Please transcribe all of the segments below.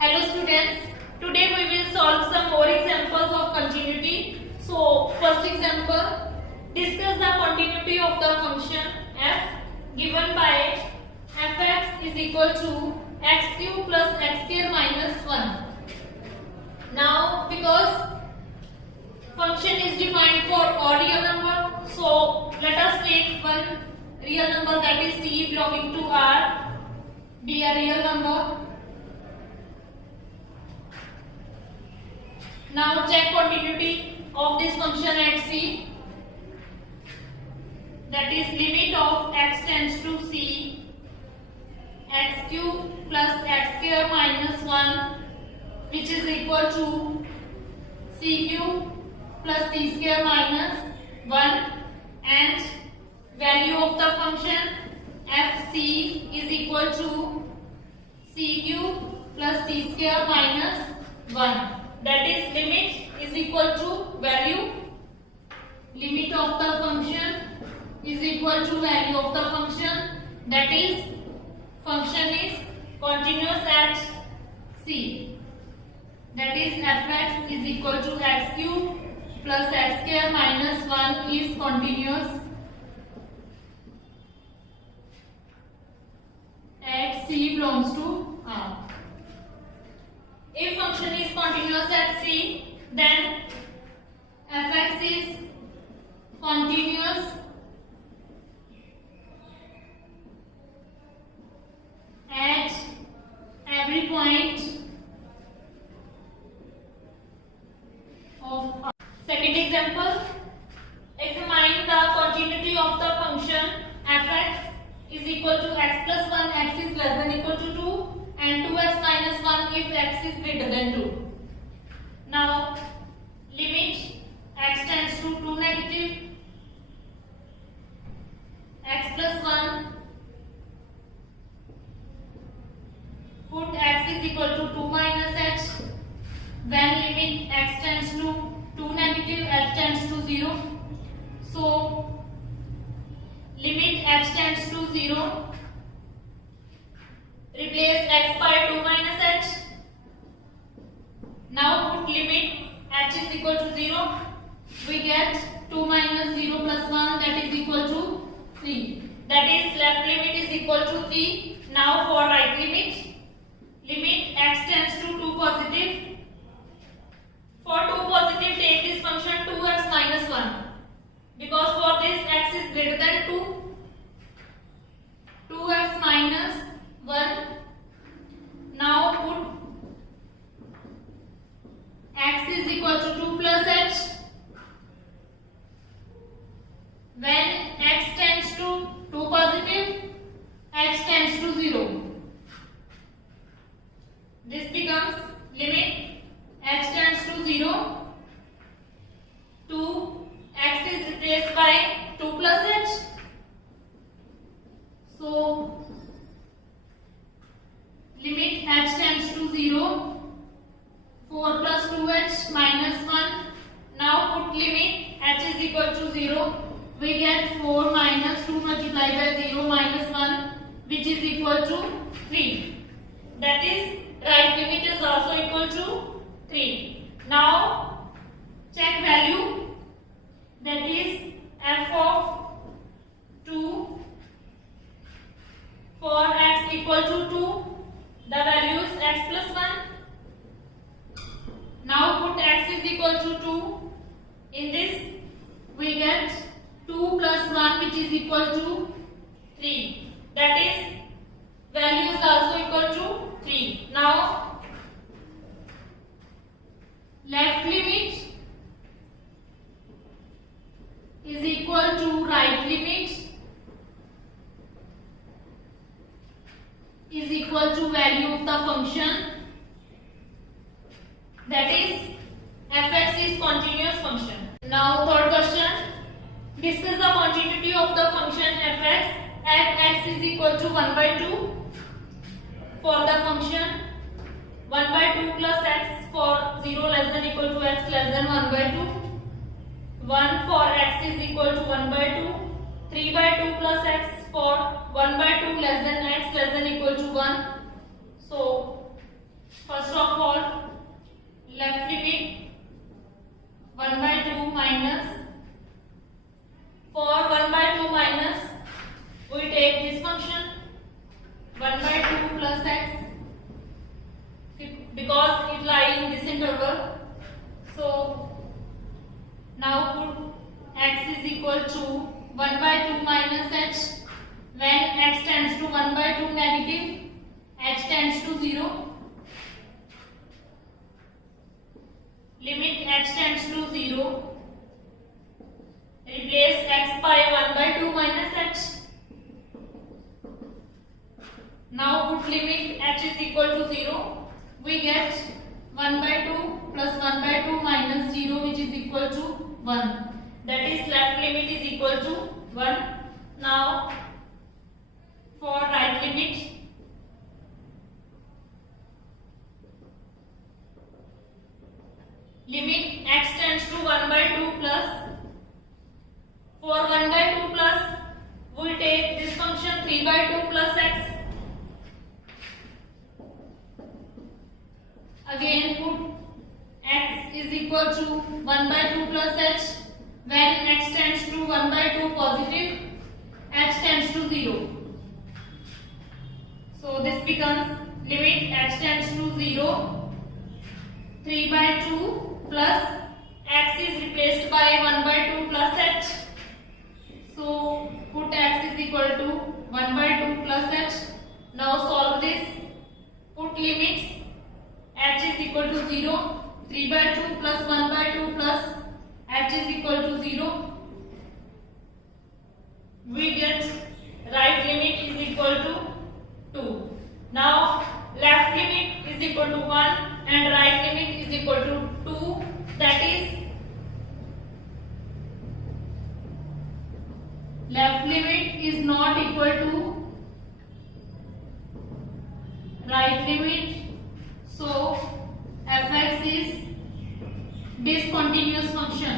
Hello students, today we will solve some more examples of continuity. So first example, discuss the continuity of the function f given by fx is equal to x cube plus x square minus 1. Now because function is defined for all real number, so let us take one real number, that is c belonging to R, be a real number. Now check continuity of this function at c, that is limit of x tends to c x cube plus x square minus 1, which is equal to c cube plus c square minus 1, and value of the function fc is equal to c cube plus c square minus 1. That is limit is equal to value, limit of the function is equal to value of the function, that is function is continuous at c, that is fx is equal to x cube plus x square minus 1 is continuous at c belongs to R. If function is continuous at c, then fx is continuous at every point of R. Second example, examine the continuity of the function fx is equal to x plus 1, x is less than equal to 2, and 2x minus 1 if x is greater than 2. Now limit x tends to 2 negative x plus 1, put x is equal to 2 minus h, when limit x tends to 2 negative h tends to 0. So limit x tends to 0, replace x by 2 minus h. Now put limit h is equal to 0. We get 2 minus 0 plus 1, that is equal to 3. That is left limit is equal to 3. Now for right limit, limit x tends to 2 positive. For 2 positive, take this function 2x minus 1. Because for this x is greater than 2. 2x minus 1. Now put x is equal to 2 plus h. When x tends to 2 positive, h tends to 0. This becomes limit h tends to 0. 2 x is replaced by 2 plus h. So limit h tends to 0, 4 plus 2h minus 1. Now put limit h is equal to 0. We get 4 minus 2 multiplied by 0 minus 1, which is equal to 3. That is right limit is also equal to 3. Now check value, that is f of 2 for x equal to 2. The value is x plus 1. Now put x is equal to 2. In this we get 2 plus 1, which is equal to 3. That is value is also equal to 3. Now left limit is equal to right limit is equal to value of the function, that is fx is continuous function. Now third question, discuss the continuity of the function fx at x is equal to 1 by 2 for the function 1 by 2 plus x for 0 less than equal to x less than 1 by 2, 1 for x is equal to 1 by 2, 3 by 2 plus x for 1 by 2 less than x less than equal to 1. So First of all, left limit 1 by 2 minus. For 1 by 2 minus, we take this function 1 by 2 plus x because it lies in this interval. So now put x is equal to 1 by 2 minus h. When x tends to 1 by 2 negative, h tends to 0. Limit h tends to 0. Replace x by 1 by 2 minus h. Now put limit h is equal to 0. We get 1 by 2 plus 1 by 2 minus 0, which is equal to 1. That is, left limit is equal to 1. Now for right limit, limit x tends to 1 by 2 plus. For 1 by 2 plus, we take this function 3 by 2 plus x. Again put x is equal to 1 by 2 plus h. When x tends to 1 by 2 positive, h tends to 0. So this becomes limit h tends to 0, 3 by 2 plus x is replaced by 1 by 2 plus h. So put x is equal to 1 by 2 plus h. Now solve this. Put limits h is equal to 0, 3 by 2 plus 1 by 2 plus h is equal to 0. We get right limit is equal to 2. Now left limit is equal to 1 and right limit is equal to 2. That is, left limit is not equal to right limit. So fx is discontinuous function.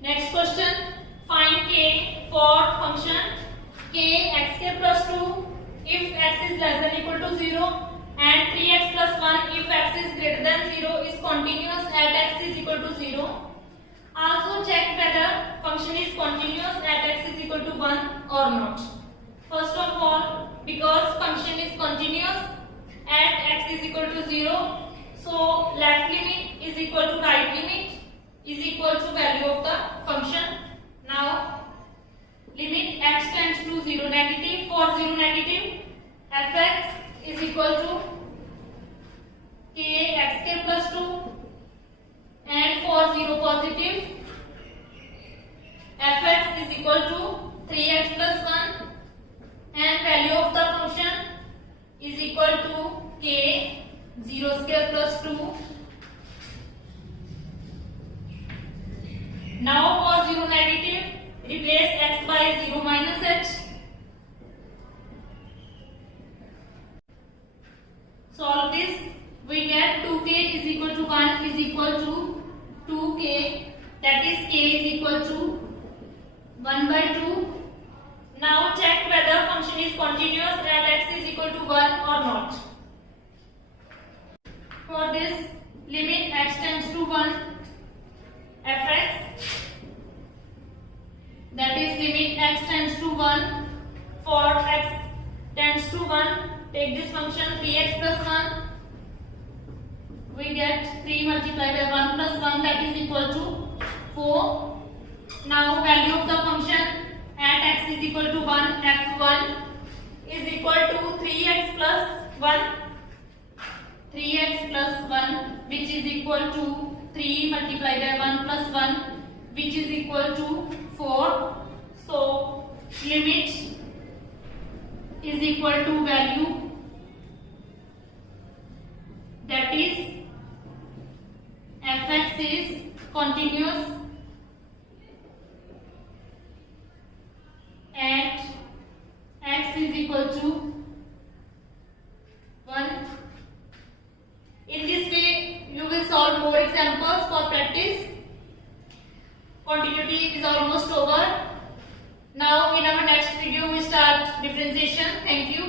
Next question, find k for function k xk plus 2 if x is less than equal to 0 and 3x plus 1 if x is greater than 0 is continuous at x is equal to 0. Also check whether function is continuous at x is equal to 1 or not. First of all, because function is continuous at x is equal to 0, so left limit is equal to right limit is equal to value of the function. Now limit x tends to 0 negative. For 0 negative, fx is equal to k xk plus 2, and for 0 positive, fx is equal to 3x plus 1 and value of the function is equal to k 0 square plus 2. Now for 0 negative, replace x by 0 minus h. Solve this. We get 2k is equal to 1 is equal to 2k. That is, k is equal to 1 by 2. Now check whether function is continuous at x is equal to 1 or not. For this, limit x tends to 1, fx, that is, limit x tends to 1. For x tends to 1, take this function 3x plus 1. We get 3 multiplied by 1 plus 1, that is equal to 4. Now value of the function at x is equal to 1, f1 is equal to 3x plus 1. 3x plus 1, which is equal to 3 multiplied by 1 plus 1, which is equal to 4. So limit is equal to value, that is, fx is continuous at x is equal to 1. In this way, you will solve more examples for practice. Continuity is almost over. Now in our next video we differentiation. Thank you.